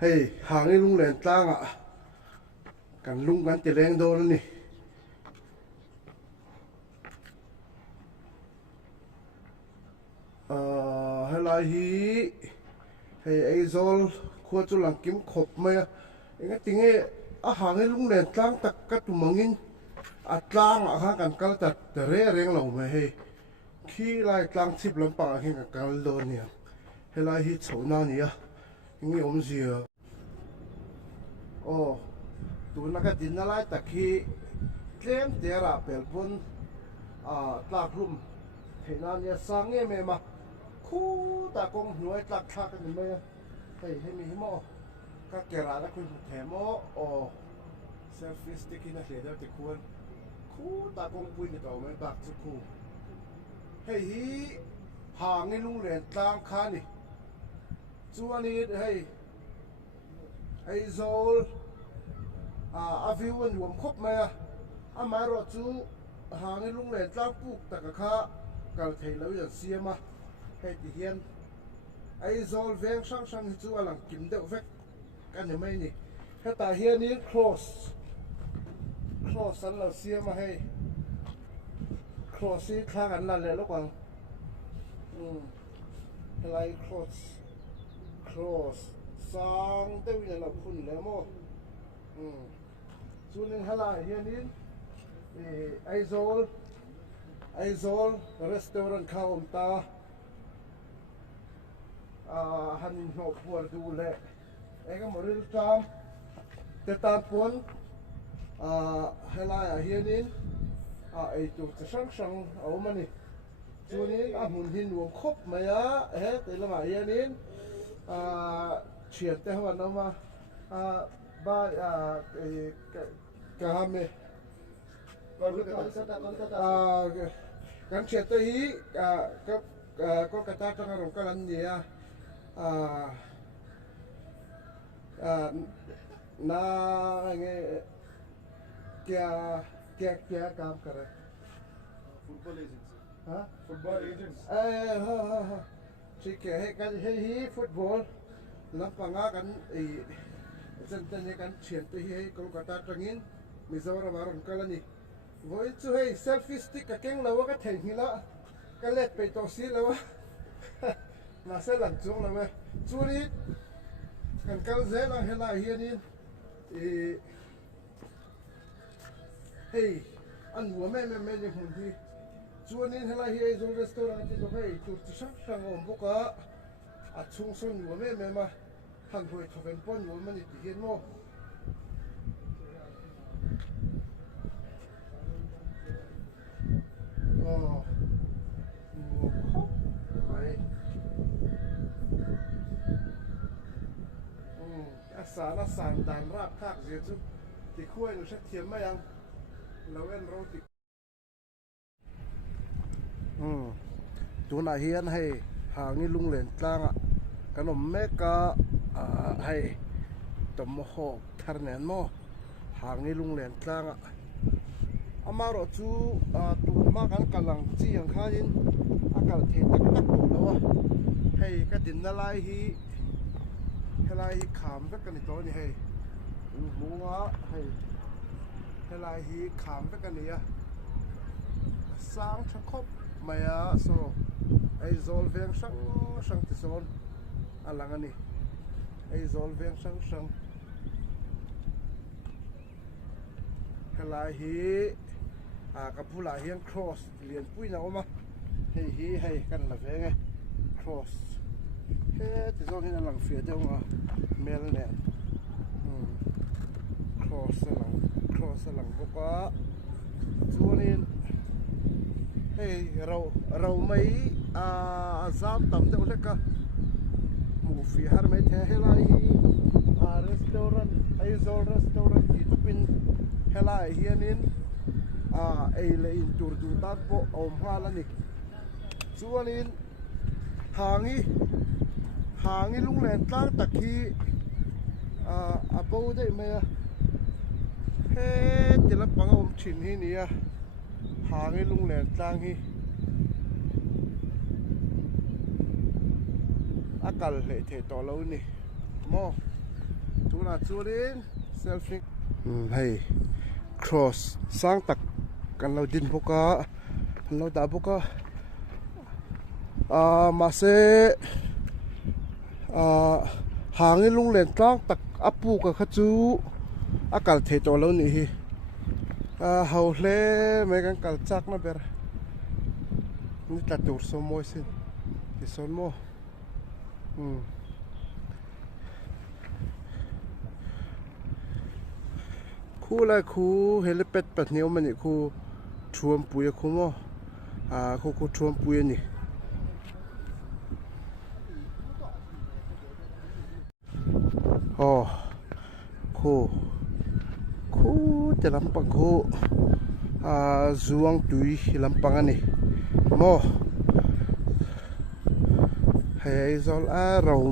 เฮ้ยหางนี่ลุงแหลนตั้งอ่ะกันลุงกันจะแรงโดนแล้วนี่ให้ลายฮีให้ไอ้โซลควรจะหลังกิมขบไหมอ่ะไอ้ก็ติงไอ้อาหารให้ลุงแหลนตั้งตักกัดตุมังอินอัดตั้งอ่ะฮะกันก็จะเร่เร่งเราไหมเฮ้ยขี้ลายตั้งสิบลำปางให้กันกันโดนเนี่ยให้ลายฮีโฉหน้านี่อ่ะยังไงอมเสียโอ้ตัวนักดินอะไรตะกี้เตรียมเตระเปิลปนตากลุ่มเห็นอันนี้สังเงมมาคู่ตากงหน่วยตักทักกันไหมเฮ้ยให้มีหม้อก็เกล้าแล้วคุณแถมหม้อโอ้เซลฟี่สติ๊กนะเดี๋ยวจะควรคู่ตากงปุยในตัวไม่ตักสักคู่เฮ้ยห่างให้ลุงเหรียญตามขานี่ส่วนนี้เฮ้ยไอ้โซลอาวิวันรวมครบไหมอ่ะอามารอจูหางให้ลุงเหลนตั้งปุ๊กตะกะข้ากัลเทแล้วอย่างเสียมาให้ที่เฮียนไอ้โซลเวงช่างให้จูอลังกินเด็กเวกกันยังไม่นี่ให้ตาเฮียนนี้cross สันเราเสียมาให้ cross ที่ข้ากันนั่นแหละลูกวังอะไร cross สร้างเต้าอย่างเราพุ่นแล้วมั้งส่วนหนึ่งฮะล่ะเฮียนี่ไอโซลรีสอร์ทข้าวอมตาฮันหอบหัวดูแลเอ็งก็มาเรื่องตามแต่ตามปนฮะล่ะเฮียนี่ไอจุดจะช่างเอามานี่ส่วนนี้หุ่นหินรวมครบไหมอ่ะแต่ละมาเฮียนี่เฉียดแต่หัวน้ำมาบ้านกะฮามเมกันเฉียดตัวนี้ก็กระจายจังหวัดกันเนี่ยน้าไงक्या काम कर रहा है फुटबॉल एजेंसी हाँ फुटबॉल एजेंट्स हाँ ठीक हैกันही फुटबॉल लंपंगाกันเจนกันเฉียนตัวให้โคลกาตาจังอินมิซาวามารุนกันนี่วันช่วยเซลฟี่สติ๊กกับเก่งแล้วก็เถ่งนี่ละก็เล็ดไปตัวซีแล้ววะมาเซลันจงแล้วไหมช่วงนี้กันกันเซลังเฮล่าเฮียนี่เฮ้ยอันหัวแม่ยังหุ่นที่ช่วงนี้เฮล่าเฮียจูรีสอร์ทที่ตัวให้จุดช่างอมบุกะอัดชุ่งส่วนหัวแม่มาหันหัวทเวนป้อนหัวมันอีกเห็นมั้งอ๋อหัวครบไปอาสารด่านราบคากเสียจุดที่คุ้ยหนูชักเทียมไม่ยังเราเอ็นเราติดตัวน่าเฮียนให้หางนี่ลุงเหลนตั้งอ่ะขนมแม่ก็ให้ตมหอกทาร์เนนโมหางนี่ลุงเหลนตั้งอ่ะอามารอจูตัวมากันกำลังจีอย่างข้ายินอากาศเทตักตัวแล้ววะให้ก็ดินละลายฮีลายขามไปกันในตัวนี้ให้มัวให้ลายฮีขามไปกันนี่อ่ะสร้างชักครบไม่อ่ะโซไอโซลเวียงช่างที่โซนอะไรกันนี่ไอโซลเวียงช่างให้ลายฮีกับผู้ลายเฮียน cross เรียนปุ้ยนะว่ามาให้กันละเวียงไง cross ที่โซนที่นั่นหลังเฟียเจ้ามาเมลเนี่ยcross หลังก็ส่วนนี้เฮ้ยเราไม่ซ้ำต่ำเท่าไหร่ก็หมู่ฝีหาไม่แท้ให้ไล่รีสอร์ทไอโซลรีสอร์ทที่ตุปินให้ไล่เฮียนินไอเลยอินจูร์ดูตัดโบอมฮาลนิกส่วนนี้หางนี้ลุงแหลนตั้งตะกี้อาปูได้ไหมเฮ้จะรับปังอมฉินที่นี่หางนี้ลุงแหลนตั้งที่ akal le the to lo ni mo tu na churin selfie hei cross sang tak kan lo din boka kan lo da boka mà se hàng lung lên tlang tak apu ka khachu akal the to lo ni hi hau hle me kan kal chak na ber ni ta tur so moi sin ti son mo khu lai khu helipad pat niu mani khu thuam puya khu mo khu thuam puya ni khu te lampang khu zuang tui lampang ani mo hei zol rau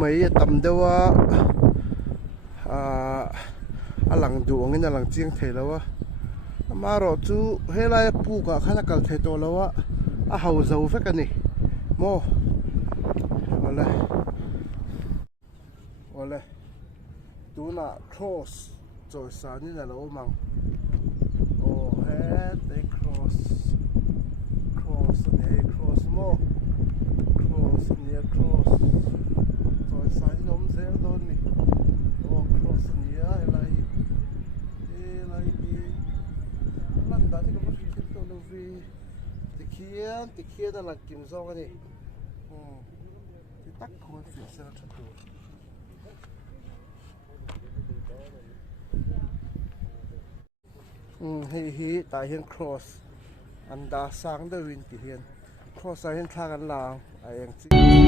mai tam dewa alang duangin alang chiang thei lawa ma ro chu helai pu ka khana kal thei to lawa hau zo fe ka ni mo ole tu na cross choi sa ni na lo mang head a cross ne cross mo cross ni cross choi sa ni nom zel don ni cross ni helai lan da ti ko fi to lo vi ti khian da la kim zo ga ni ti tak ko fi sa cha tu hi tại hiện cross anh đã sáng đời win thì hiện cross ai hiện thang anh làm ai anh